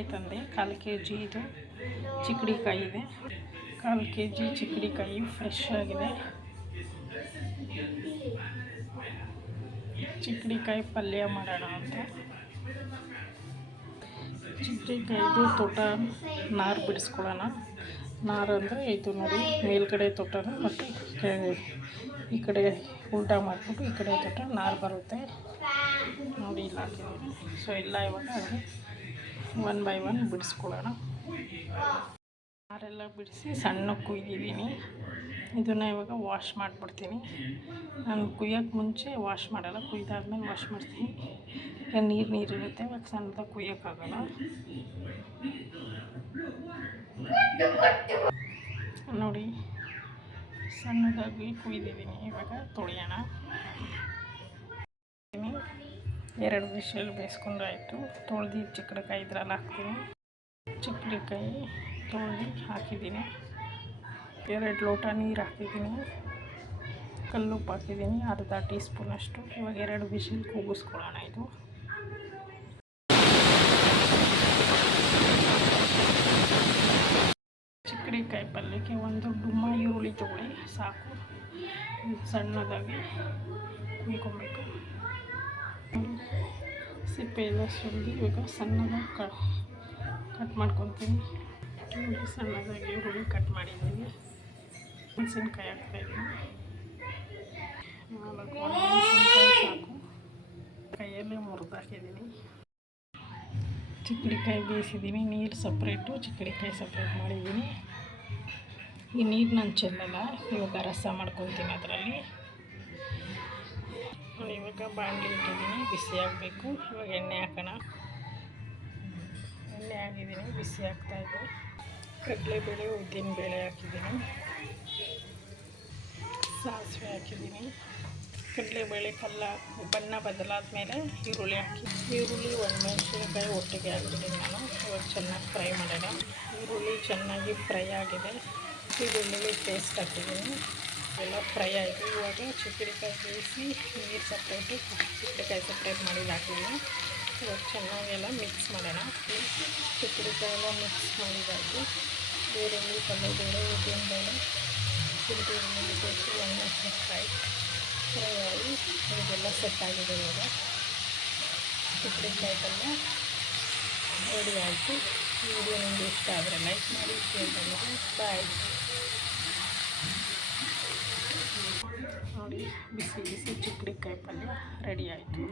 ತಂದೆ 1/4 kg ಇದು ಚಿಕ್ಕಡಿಕಾಯಿ ಇದೆ. 1/4 kg ಚಿಕ್ಕಡಿಕಾಯಿ ಫ್ರೆಶ್ ಆಗಿದೆ. ಚಿಕ್ಕಡಿಕಾಯಿ ಪಲ್ಯ ಮಾಡೋಣ ಅಂತ. ಚಿಕ್ಕಡಿಕಾಯಿದು ತೋಟ ನಾರು ಬಿಡಿಸ್ಕೊಳ್ಳೋಣ. ನಾರು ಅಂದರೆ ಇದು ನೋಡಿ, ಮೇಲ್ಗಡೆ ತೋಟನ ಮತ್ತು ಈ ಕಡೆ ಉಲ್ಟಾ ಮಾಡಿಬಿಟ್ಟು ಈ ಕಡೆ ತೋಟ ನಾರು ಬರುತ್ತೆ ನೋಡಿ, ಇಲ್ಲ ಹಾಕಿದ್ದೀನಿ. ಸೊ ಎಲ್ಲ ಇವಾಗ ಹಾಗೆ 1 by 1 ಬಿಡಿಸ್ಕೊಳ್ಳೋಣ. ನಾರೆಲ್ಲ ಬಿಡಿಸಿ ಸಣ್ಣ ಕುಯ್ದಿದ್ದೀನಿ. ಇದನ್ನು ಇವಾಗ ವಾಶ್ ಮಾಡಿಬಿಡ್ತೀನಿ. ನಾನು ಕುಯ್ಯೋಕ್ಕೆ ಮುಂಚೆ ವಾಶ್ ಮಾಡಲ್ಲ, ಕುಯ್ದಾದ್ಮೇಲೆ ವಾಶ್ ಮಾಡ್ತೀನಿ. ನೀರಿರುತ್ತೆ, ಇವಾಗ ಸಣ್ಣದಾಗಿ ಕುಯ್ಯೋಕ್ಕಾಗಲ್ಲ. ನೋಡಿ, ಸಣ್ಣದಾಗಿ ಕುಯ್ದಿದ್ದೀನಿ. ಇವಾಗ ತೊಳೆಯೋಣ. 2 ವಿಷಲ್ ಬೇಯಿಸ್ಕೊಂಡ್ರಾಯ್ತು. ತೊಳೆದು ಚಿಕ್ಕಡಿಕಾಯಿ ಇದ್ರಲ್ಲಿ ಹಾಕ್ತೀನಿ. ಚಿಕ್ಕಡಿಕಾಯಿ ತೊಳೆದು ಹಾಕಿದ್ದೀನಿ. 2 ಲೋಟ ನೀರು ಹಾಕಿದ್ದೀನಿ. ಕಲ್ಲುಪ್ಪು ಹಾಕಿದ್ದೀನಿ, ಅರ್ಧ ಟೀ ಸ್ಪೂನಷ್ಟು. ಇವಾಗ 2 ವಿಷಲ್ ಕೂಗಿಸ್ಕೊಳ್ಳೋಣ. ಇದು ಚಿಕ್ಕಡಿಕಾಯಿ ಪಲ್ಯಕ್ಕೆ ಒಂದು ಡುಮ್ಮ ಈರುಳ್ಳಿ ತೊಗೊಳ್ಳಿ, ಸಾಕು. ಸಣ್ಣದಾಗಿ ಕುಯ್ಕೊಬೇಕು. ಸಿಪ್ಪೆ ಎಲ್ಲ ಸುಲಿದು ಇವಾಗ ಸಣ್ಣದಾಗಿ ಕಟ್ ಮಾಡ್ಕೊತೀನಿ. ಸಣ್ಣದಾಗಿ ಈರುಳ್ಳಿ ಕಟ್ ಮಾಡಿದ್ದೀನಿ. ಮೆಣಸಿನ್ಕಾಯಿ ಹಾಕ್ತಾಯಿದ್ದೀನಿ. 4 ಮೆಣಸಿನ್ಕಾಯಿ ಸಾಕು. ಕೈಯಲ್ಲೇ ಮುರಿದಾಕಿದ್ದೀನಿ. ಚಿಕ್ಕಡಿಕಾಯಿ ಬೇಯಿಸಿದ್ದೀನಿ. ನೀರು ಸಪ್ರೇಟು, ಚಿಕ್ಕಡಿಕಾಯಿ ಸಪ್ರೇಟ್ ಮಾಡಿದ್ದೀನಿ. ಈ ನೀರು ನಾನು ಚೆಲ್ಲಲ್ಲ, ಇವಾಗ ರಸ ಮಾಡ್ಕೊತೀನಿ ಅದರಲ್ಲಿ. ಇವಾಗ ಬಾಣಲಿ ಇಟ್ಟಿದ್ದೀನಿ, ಬಿಸಿ ಆಗಬೇಕು. ಇವಾಗ ಎಣ್ಣೆ ಹಾಕೋಣ. ಎಣ್ಣೆ ಹಾಕಿದ್ದೀನಿ, ಬಿಸಿ ಆಗ್ತಾಯಿದೆ. ಕಡಲೆಬೇಳೆ, ಉದ್ದಿನಬೇಳೆ ಹಾಕಿದ್ದೀನಿ. ಸಾಸಿವೆ ಹಾಕಿದ್ದೀನಿ. ಕಡಲೆಬೇಳೆ ಬಣ್ಣ ಬದಲಾದ ಮೇಲೆ ಈರುಳ್ಳಿ ಹಾಕಿ, ಈರುಳ್ಳಿ 1 ಮೆಣಸಿನಕಾಯಿ ಒಟ್ಟಿಗೆ ಹಾಕಿದ್ದೀನಿ ನಾನು. ಇವಾಗ ಚೆನ್ನಾಗಿ ಫ್ರೈ ಮಾಡೋಣ. ಈರುಳ್ಳಿ ಚೆನ್ನಾಗಿ ಫ್ರೈ ಆಗಿದೆ. ಈರುಳ್ಳಿ ಪೇಸ್ಟ್ ಹಾಕಿದ್ದೀನಿ. ಎಲ್ಲ ಫ್ರೈ ಆಯಿತು. ಇವಾಗ ಚಿಕ್ಕಡಿಕಾಯಿ ಬೇಯಿಸಿ ನೀರು ಸಪ್ರೇಟು, ಚಿಕ್ಕಡಿಕಾಯಿ ಸಪ್ರೇಟ್ ಮಾಡಿದ್ದು ಹಾಕಿದ್ದೀನಿ. ಇವಾಗ ಚೆನ್ನಾಗೆಲ್ಲ ಮಿಕ್ಸ್ ಮಾಡೋಣ. ಚಿಕ್ಕಡಿಕಾಯಿ ಎಲ್ಲ ಮಿಕ್ಸ್ ಮಾಡಿದಾಯಿತು. ಈರುಳ್ಳಿ, ಕಡಲೆಬೇಳೆ, ಉದ್ದಿನಬೇಳೆ, ಶುಂಠಿ ಬೆಳ್ಳುಳ್ಳಿ ಪೇಸ್ಟು 1 ಮೆಣಸಿನಕಾಯಿ ಫ್ರೈ ಆಗಿ ಇದೆಲ್ಲ ಸೆಟ್ ಆಗಿದೆ. ಇವಾಗ ಚಿಕ್ಕಡಿಕಾಯಿ ಪಲ್ಯ ರೆಡಿ ಆಯಿತು. ಈ ವಿಡಿಯೋ ನಿಮಗೆ ಇಷ್ಟ ಆದರೆ ಲೈಕ್ ಮಾಡಿ, ಶೇರ್ ಮಾಡಿ. ಬಾಯ್. ನೋಡಿ, ಬಿಸಿ ಬಿಸಿ ಚಿಕ್ಕಡಿಕಾಯಿ ಪಲ್ಯ ರೆಡಿ ಆಯಿತು.